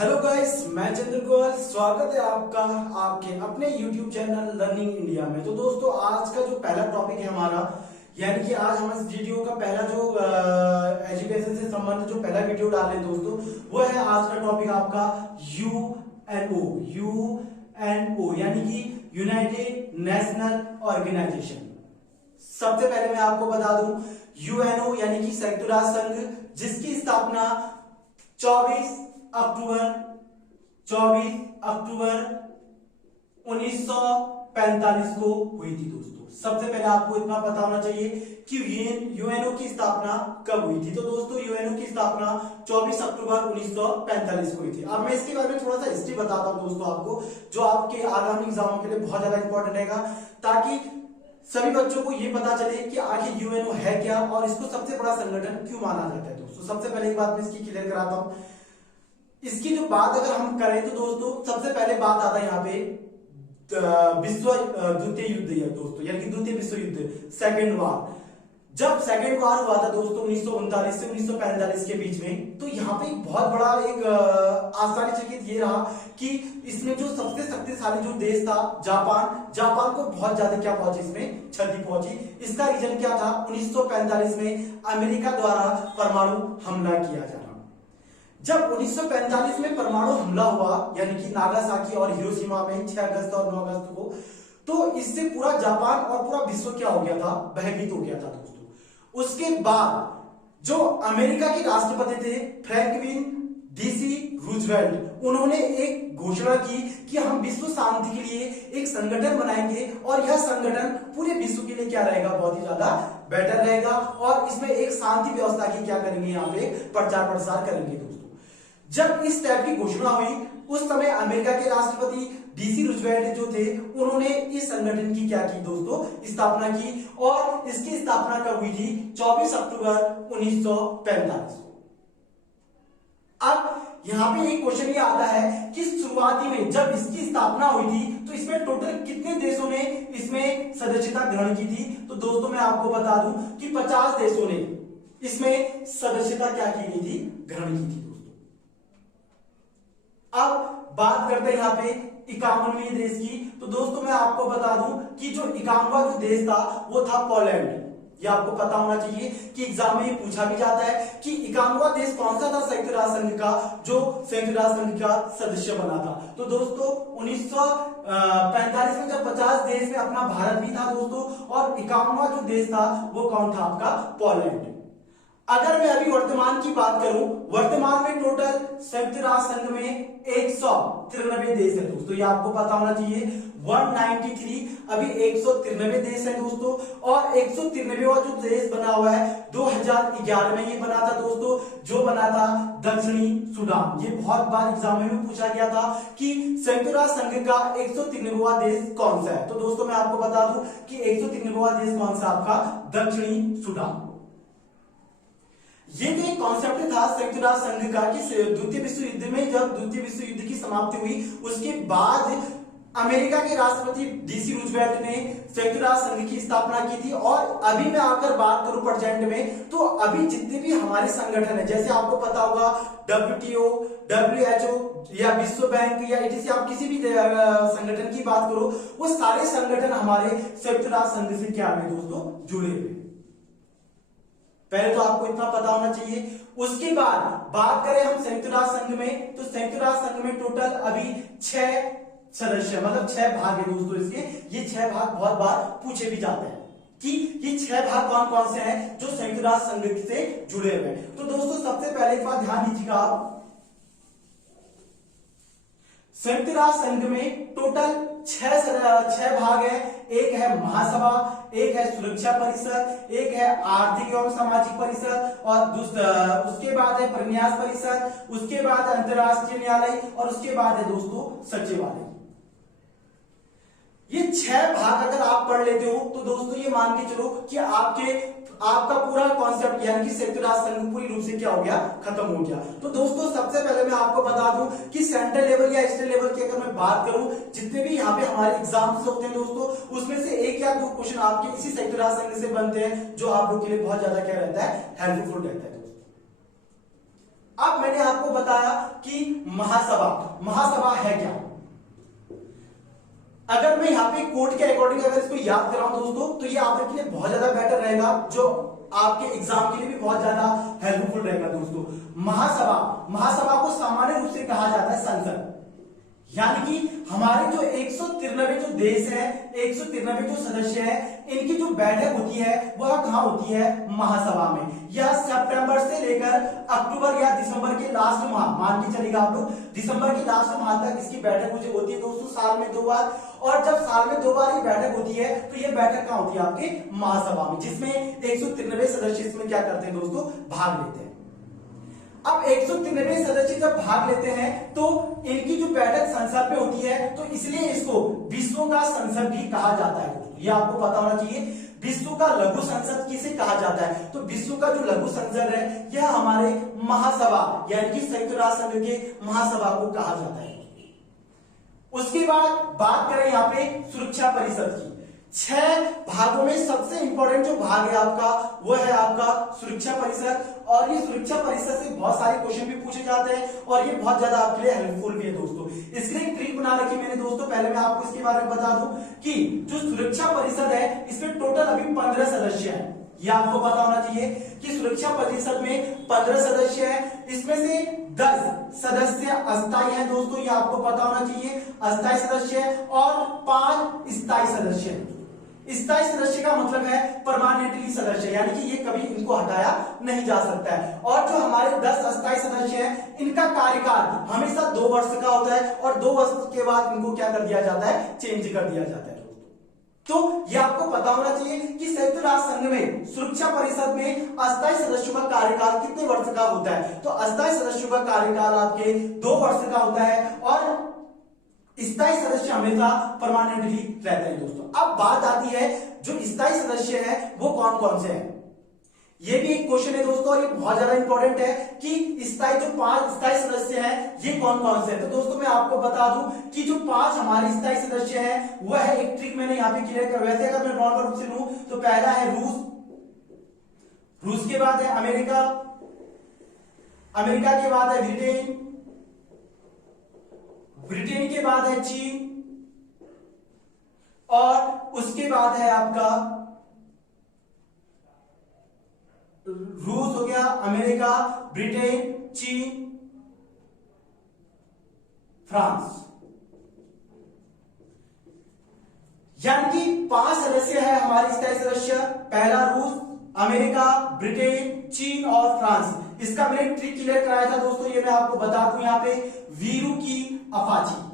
Hello guys, मैं चंद्र गोयल। स्वागत है आपका आपके अपने YouTube चैनल लर्निंग इंडिया में। तो दोस्तों, आज का जो पहला टॉपिक है हमारा, यानी कि आज हम इस वीडियो का पहला जो एजुकेशन से संबंधित जो पहला वीडियो डाले दोस्तों, वो है आज का टॉपिक आपका यूएनओ यानी कि यूनाइटेड नेशनल ऑर्गेनाइजेशन। सबसे पहले मैं आपको बता दूं, यूएनओ यानी कि संयुक्त राष्ट्र संघ, जिसकी स्थापना 24 अक्टूबर 1945 को हुई थी दोस्तों। सबसे पहले आपको इतना पता होना चाहिए कि यूएनओ की स्थापना कब हुई थी। तो दोस्तों, यूएनओ की स्थापना 24 अक्टूबर 1945 को हुई थी। अब मैं इसके बारे में थोड़ा सा हिस्ट्री बताता हूं दोस्तों आपको, जो आपके आगामी एग्जामों के लिए बहुत ज्यादा इंपॉर्टेंट रहेगा, ताकि सभी बच्चों को ये पता चले कि आखिर यूएनओ है क्या और इसको सबसे बड़ा संगठन क्यों माना जाता है दोस्तों। सबसे पहले एक बात मैं इसकी क्लियर कराता हूं। इसकी जो बात अगर हम करें तो दोस्तों, सबसे पहले बात आता है यहाँ पे विश्व द्वितीय युद्ध है दोस्तों, यानी कि द्वितीय विश्व युद्ध, सेकेंड वार। जब सेकेंड वार हुआ था दोस्तों 1939 से 1945 के बीच में, तो यहाँ पे एक बहुत बड़ा एक आश्चर्यचकित ये रहा कि इसमें जो सबसे शक्तिशाली जो देश था जापान को बहुत ज्यादा क्या पहुंची, इसमें क्षति पहुंची। इसका रीजन क्या था? 1945 में अमेरिका द्वारा परमाणु हमला किया जाना। जब 1945 में परमाणु हमला हुआ, यानी कि नागासाकी और हिरोशिमा में 6 अगस्त और 9 अगस्त को, तो इससे पूरा जापान और पूरा विश्व क्या हो गया था? भयभीत हो गया था दोस्तों। उसके बाद जो अमेरिका के राष्ट्रपति थे फ्रैंकलिन डीसी रूजवेल्ट, उन्होंने एक घोषणा की कि हम विश्व शांति के लिए एक संगठन बनाएंगे और यह संगठन पूरे विश्व के लिए क्या रहेगा? बहुत ही ज्यादा बेटर रहेगा, और इसमें एक शांति व्यवस्था की क्या करेंगे? यहाँ पे प्रचार प्रसार करेंगे दोस्तों। जब इस टाइप की घोषणा हुई, उस समय अमेरिका के राष्ट्रपति डीसी रूजवेल्ट जो थे, उन्होंने इस संगठन की क्या की दोस्तों? स्थापना की। और इसकी स्थापना कब हुई थी? 24 अक्टूबर 1945 को। अब यहां पे एक क्वेश्चन ये आता है कि शुरुआती में जब इसकी स्थापना हुई थी, तो इसमें टोटल कितने देशों ने इसमें सदस्यता ग्रहण की थी? तो दोस्तों, मैं आपको बता दूं कि 50 देशों ने इसमें सदस्यता क्या की गई थी? ग्रहण की थी दोस्तों। अब बात करते हैं यहाँ पे 51वें देश की। तो दोस्तों, मैं आपको बता दूं कि जो 51वां जो देश था वो था पोलैंड। ये आपको पता होना चाहिए कि एग्जाम में ये पूछा भी जाता है कि 51वां देश कौन सा था संयुक्त राष्ट्र संघ का, जो संयुक्त राष्ट्र संघ का सदस्य बना था। तो दोस्तों, 1945 में जब 50 देश में अपना भारत भी था दोस्तों, और 51वां जो देश था वो कौन था? आपका पोलैंड। अगर मैं अभी वर्तमान की बात करूं, वर्तमान में टोटल संयुक्त राष्ट्र संघ में 193 देश है दोस्तों। ये आपको पता होना चाहिए। 193 अभी 193 देश है दोस्तों, और 193वां जो देश बना हुआ है 2011 में ये बना था दोस्तों, जो बना था दक्षिणी सूडान। ये बहुत बार एग्जाम में पूछा गया था कि संयुक्त राष्ट्र संघ का 193वां देश कौन सा है। तो दोस्तों, मैं आपको बता दूं कि 193वां देश कौन सा? आपका दक्षिणी सूडान। ये एक कॉन्सेप्ट था संयुक्त राष्ट्र संघ का कि द्वितीय विश्व युद्ध में, जब द्वितीय विश्व युद्ध की समाप्ति हुई, उसके बाद अमेरिका के राष्ट्रपति डीसी रूजवेल्ट ने संयुक्त राष्ट्र संघ की स्थापना की थी। और अभी मैं अगर बात करूं प्रेजेंट में, तो अभी जितने भी हमारे संगठन है, जैसे आपको पता होगा WTO, WHO या विश्व बैंक या ETC, आप किसी भी संगठन की बात करो, वो सारे संगठन हमारे संयुक्त राष्ट्र संघ से क्या है दोस्तों? जुड़े हुए। पहले तो आपको इतना पता होना चाहिए। उसके बाद बात करें हम संयुक्त राष्ट्र संघ में, तो संयुक्त राष्ट्र संघ में टोटल अभी 6 सदस्य, मतलब 6 भाग है दोस्तों इसके। ये 6 भाग बहुत बार पूछे भी जाते हैं कि ये 6 भाग कौन कौन से हैं जो संयुक्त राष्ट्र संघ से जुड़े हुए हैं। तो दोस्तों, सबसे पहले एक बात ध्यान दीजिएगा आप, संयुक्त राष्ट्र संघ में टोटल 6 भाग है। एक है महासभा, एक है सुरक्षा परिषद, एक है आर्थिक एवं सामाजिक परिषद, और उसके बाद है प्रन्यास परिषद, उसके बाद अंतरराष्ट्रीय न्यायालय, और उसके बाद है दोस्तों सचिवालय। ये 6 भाग अगर आप पढ़ लेते हो, तो दोस्तों ये मान के चलो कि आपका पूरा कॉन्सेप्ट, यानी कि संयुक्त राष्ट्र संघ पूरी रूप से क्या हो गया? खत्म हो गया। तो दोस्तों, सबसे पहले मैं आपको बता दूं कि सेंट्रल लेवल या स्टेट लेवल की अगर मैं बात करूं, जितने भी यहाँ पे हमारे एग्जाम्स होते हैं दोस्तों, उसमें से 1 या 2 क्वेश्चन आपके इसी संयुक्त राष्ट्र संघ से बनते हैं, जो आप लोग के लिए बहुत ज्यादा क्या रहता है? हेल्पफुल रहता है दोस्तों। अब मैंने आपको बताया कि महासभा, महासभा है क्या? अगर मैं यहाँ पे कोड के अकॉर्डिंग अगर इसको याद कराऊं दोस्तों, तो ये आपके लिए बहुत ज्यादा बेटर रहेगा, जो आपके एग्जाम के लिए भी बहुत ज्यादा हेल्पफुल रहेगा दोस्तों। महासभा, महासभा को सामान्य रूप से कहा जाता है संसद। यानी कि हमारे जो 193 जो देश है, 193 जो सदस्य है, इनकी जो बैठक होती है वह कहां होती है? महासभा में। यह सितंबर से लेकर अक्टूबर या दिसंबर के लास्ट माह, मान के चलेगा आप लोग, दिसंबर के लास्ट माह तक इसकी बैठक होती है दोस्तों, साल में 2 बार। और जब साल में 2 बार ये बैठक होती है तो ये बैठक कहां होती है? आपके महासभा में, जिसमें 193 सदस्य इसमें क्या करते हैं दोस्तों? भाग लेते हैं। अब 193 सदस्य जब भाग लेते हैं तो इनकी जो बैठक संसद में होती है, तो इसलिए इसको विश्व का संसद भी कहा जाता है दोस्तों। ये आपको पता होना चाहिए, विश्व का लघु संसद किसे कहा जाता है? तो विश्व का जो लघु संसद है यह हमारे महासभा यानी कि संयुक्त राष्ट्र संघ के महासभा को कहा जाता है। उसके बाद बात करें यहाँ पे सुरक्षा परिषद की। 6 भागों में सबसे इंपॉर्टेंट जो भाग है आपका, वो है आपका सुरक्षा परिषद। और ये सुरक्षा परिषद से बहुत सारे क्वेश्चन भी पूछे जाते हैं और ये बहुत ज्यादा आपके लिए हेल्पफुल भी है दोस्तों। इसके लिए एक ट्रिक बना रखी मैंने दोस्तों, पहले मैं आपको इसके बारे में बता दूं कि जो सुरक्षा परिषद है इसमें टोटल अभी 15 सदस्य हैं। ये आपको पता होना चाहिए कि सुरक्षा परिषद में 15 सदस्य हैं, इसमें से 10 सदस्य अस्थायी हैं दोस्तों, ये आपको पता होना चाहिए, अस्थायी सदस्य और 5 स्थायी सदस्य हैं। स्थायी सदस्य का मतलब है परमानेंटली सदस्य, यानी कि ये कभी इनको हटाया नहीं जा सकता है। और जो हमारे 10 अस्थायी सदस्य हैं, इनका कार्यकाल हमेशा 2 वर्ष का होता है और 2 वर्ष के बाद इनको क्या कर दिया जाता है? चेंज कर दिया जाता है। तो ये आपको पता होना चाहिए कि संयुक्त राष्ट्र संघ में सुरक्षा परिषद में अस्थायी सदस्यों का कार्यकाल कितने वर्ष का होता है? तो अस्थायी सदस्यों का कार्यकाल आपके 2 वर्ष का होता है और स्थायी सदस्य हमेशा परमानेंटली रहते हैं दोस्तों। अब बात आती है जो स्थायी सदस्य है वो कौन कौन से हैं? ये भी एक क्वेश्चन है दोस्तों और ये बहुत ज्यादा इंपॉर्टेंट है कि स्थायी जो 5 स्थायी सदस्य हैं ये कौन कौन से हैं। तो दोस्तों मैं आपको बता दूं कि जो 5 हमारे स्थायी सदस्य हैं वह है, एक ट्रिक मैंने यहाँ पे क्लियर कर, वैसे अगर मैं नॉर्मल रूप से लूं तो पहला है रूस के बाद है अमेरिका के बाद है ब्रिटेन के बाद है चीन और उसके बाद है आपका रूस हो गया, अमेरिका, ब्रिटेन, चीन, फ्रांस। यानी कि 5 सदस्य है हमारे स्थायी सदस्य, पहला रूस, अमेरिका, ब्रिटेन, चीन और फ्रांस। इसका मैंने ट्रिक क्लियर कराया था दोस्तों, ये मैं आपको बता दूं यहाँ पे, वीरू की अफाची।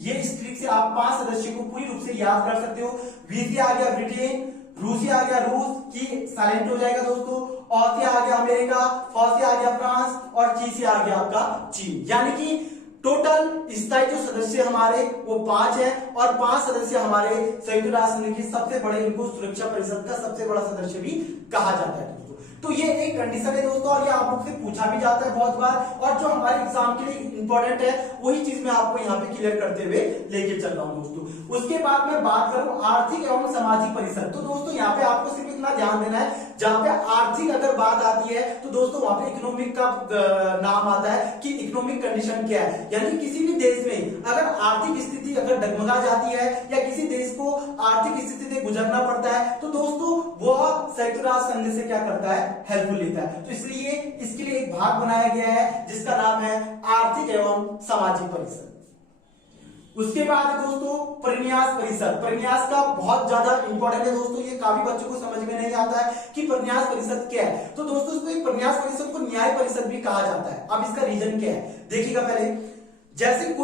ये इस ट्रिक से आप 5 सदस्य को पूरी रूप से याद कर सकते हो। वी से आ गया ब्रिटेन, रूसी आ गया रूस की साइलेंट हो जाएगा दोस्तों, और से आ गया अमेरिका, फॉर से आ गया फ्रांस और ची से आ गया आपका चीन। यानी कि टोटल स्थायी जो सदस्य हमारे वो 5 है और 5 सदस्य हमारे संयुक्त राष्ट्र संघ के सबसे बड़े, इनको सुरक्षा परिषद का सबसे बड़ा सदस्य भी कहा जाता है दोस्तों। तो ये एक कंडीशन है दोस्तों और ये आप लोग से पूछा भी जाता है बहुत बार, और जो हमारे एग्जाम के लिए इंपॉर्टेंट है वही चीज मैं आपको यहाँ पे क्लियर करते हुए लेके चल रहा हूँ दोस्तों। उसके बाद मैं बात करूं आर्थिक एवं सामाजिक परिषद। तो दोस्तों यहाँ पे आपको सिर्फ इतना ध्यान देना है, जहां पे आर्थिक अगर बात आती है तो दोस्तों वहां पे इकोनॉमिक का नाम आता है कि इकोनॉमिक कंडीशन क्या है। यानी किसी भी देश में अगर आर्थिक स्थिति अगर डगमगा जाती है या किसी देश को आर्थिक स्थिति से गुजरना पड़ता है तो दोस्तों वह संयुक्त राष्ट्र संघ से क्या करता है? हेल्प लेता है। तो इसलिए इसके लिए एक भाग बनाया गया है जिसका नाम है आर्थिक एवं सामाजिक परिषद। उसके बाद दोस्तों परिन्यास परिषद। परिन्यास का बहुत ज्यादा इंपॉर्टेंट है दोस्तों, ये काफी बच्चों को समझ में नहीं आता है कि परिन्यास परिषद क्या है। तो दोस्तों इसको परिन्यास परिषद को न्याय परिषद भी कहा जाता है। अब इसका रीजन क्या है देखिएगा पहले, जैसे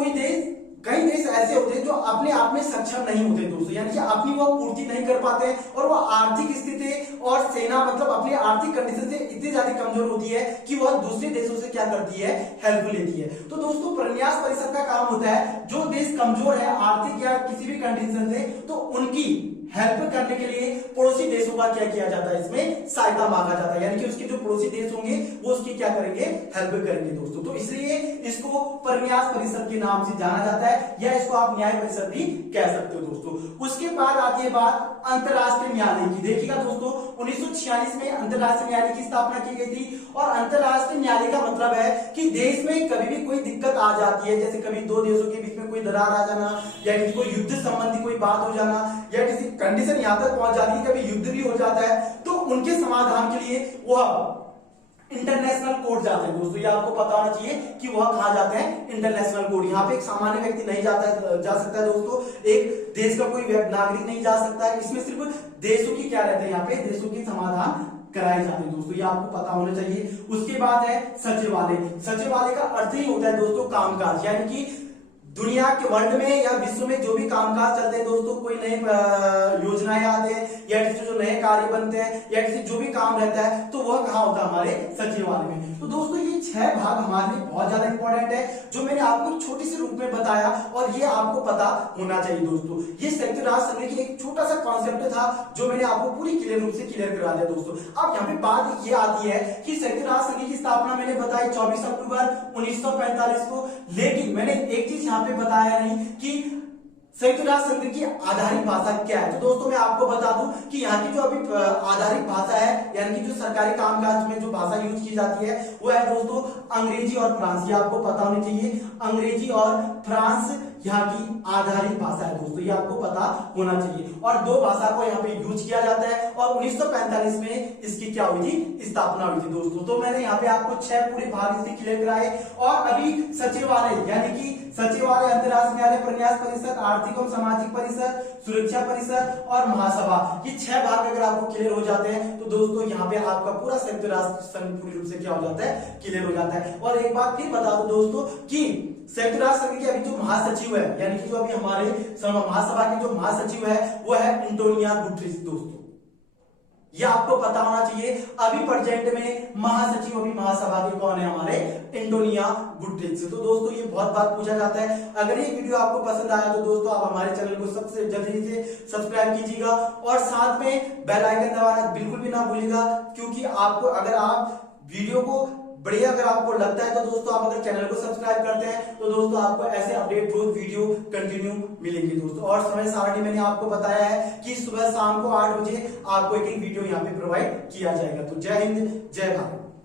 कई देश ऐसे होते हैं जो अपने आप में सक्षम नहीं होते दोस्तों, यानी कि अपनी वो पूर्ति नहीं कर पाते और वो आर्थिक स्थिति और सेना मतलब अपनी आर्थिक कंडीशन से इतनी ज्यादा कमजोर होती है कि वह दूसरे देशों से क्या करती है? हेल्प लेती है। तो दोस्तों परिन्यास परिषद का काम होता है जो देश कमजोर है आर्थिक या किसी भी कंडीशन से, तो उनकी हेल्प करने के लिए पड़ोसी देशों का क्या किया जाता है? इसमें सहायता मांगा जाता है। यानी कि उसके जो पड़ोसी देश होंगे वो उसकी क्या करेंगे, हेल्प करेंगे दोस्तों। तो इसलिए इसको परन्यास परिषद के नाम से जाना जाता है, या इसको आप न्याय परिषद भी कह सकते हो दोस्तों। उसके बाद आती है बात अंतरराष्ट्रीय न्यायालय की। देखिएगा दोस्तों 1946 में अंतरराष्ट्रीय न्यायालय की स्थापना की गई थी। और अंतरराष्ट्रीय न्यायालय का मतलब है कि देश में कभी भी कोई दिक्कत आ जाती है, जैसे कभी दो देशों के बीच में कोई दरार आ जाना, या किसी को युद्ध संबंधी कोई बात हो जाना, या किसी कंडीशन यहां तक पहुंच जाती है, कभी युद्ध भी हो जाता है, तो उनके समाधान के लिए वह इंटरनेशनल कोर्ट जाते हैं दोस्तों। ये आपको पता होना चाहिए कि वह कहां जाते हैं, इंटरनेशनल कोर्ट। यहाँ पे एक सामान्य व्यक्ति नहीं जा सकता है दोस्तों, एक देश का कोई नागरिक नहीं जा सकता है। इसमें सिर्फ देशों की क्या रहता है, यहाँ पे देशों की समाधान कराए जाते हैं दोस्तों, ये आपको पता होना चाहिए। उसके बाद है सचिवालय। सचिवालय का अर्थ ही होता है दोस्तों कामकाज, यानी कि दुनिया के वर्ल्ड में या विश्व में जो भी कामकाज चलते हैं दोस्तों, कोई नई योजनाएं आते हैं, या किसी जो नए कार्य बनते हैं, या किसी जो भी काम रहता है, तो वह कहाँ होता है, हमारे सचिवालय में। तो दोस्तों ये 6 भाग हमारे लिए बहुत ज्यादा इंपॉर्टेंट है, जो मैंने आपको छोटी सी रूप में बताया, और ये आपको पता होना चाहिए दोस्तों। ये संयुक्त राष्ट्र संघ की एक छोटा सा कॉन्सेप्ट था, जो मैंने आपको पूरी क्लियर रूप से क्लियर करा दिया दोस्तों। अब यहाँ पे बात ये आती है कि संयुक्त राष्ट्र संघ की स्थापना मैंने बताई 24 अक्टूबर 1945 को, लेकिन मैंने एक चीज यहाँ पे बताया नहीं कि संयुक्त राष्ट्र संघ की आधारिक भाषा क्या है। तो दोस्तों मैं आपको बता दूं कि यहाँ की जो अभी आधारिक भाषा है, यानी कि जो सरकारी कामकाज में जो भाषा यूज की जाती है, वो है दोस्तों अंग्रेजी और फ्रांस। ये आपको पता होनी चाहिए, अंग्रेजी और फ्रांस यहाँ की आधारिक भाषा है दोस्तों, ये आपको पता होना चाहिए। और 2 भाषा को यहाँ पे यूज किया जाता है, और 1945 में इसकी क्या हुई थी, स्थापना हुई थी दोस्तों। तो मैंने यहाँ पे आपको 6 पूरे भाग इसके क्लियर कराए। और अभी सचिवालय, यानी कि सचिवालय, अंतरराष्ट्रीय न्यायालय, परन्यास परिषद, आर्थिक एवं सामाजिक परिषद, सुरक्षा परिषद और महासभा, ये 6 भाग अगर आपको क्लियर हो जाते हैं, तो दोस्तों यहाँ पे आपका पूरा संयुक्त राष्ट्र संघ पूरी रूप से क्या हो जाता है, क्लियर हो जाता है। और एक बात फिर बता दो दोस्तों कि संयुक्त राष्ट्र संघ के अभी जो महासचिव है, यानी कि जो अभी हमारे महासभा के जो महासचिव है, वो है एंटोनियो गुटेरेस दोस्तों, ये आपको पता होना चाहिए। अभी प्रेजेंट में महासचिव अभी महासभा के कौन है, हमारे एंटोनियो गुटेरेस। तो दोस्तों ये बहुत बार पूछा जाता है। अगर ये वीडियो आपको पसंद आया तो दोस्तों आप हमारे चैनल को सबसे जल्दी से सब्सक्राइब कीजिएगा, और साथ में बेल आइकन दबाना बिल्कुल भी ना भूलिएगा, क्योंकि आपको अगर आप वीडियो को बढ़िया अगर आपको लगता है, तो दोस्तों आप अगर चैनल को सब्सक्राइब करते हैं, तो दोस्तों आपको ऐसे अपडेट रोज वीडियो कंटिन्यू मिलेंगे दोस्तों। और समय सारणी मैंने आपको बताया है कि सुबह शाम को 8 बजे आपको एक वीडियो यहाँ पे प्रोवाइड किया जाएगा। तो जय हिंद, जय भारत।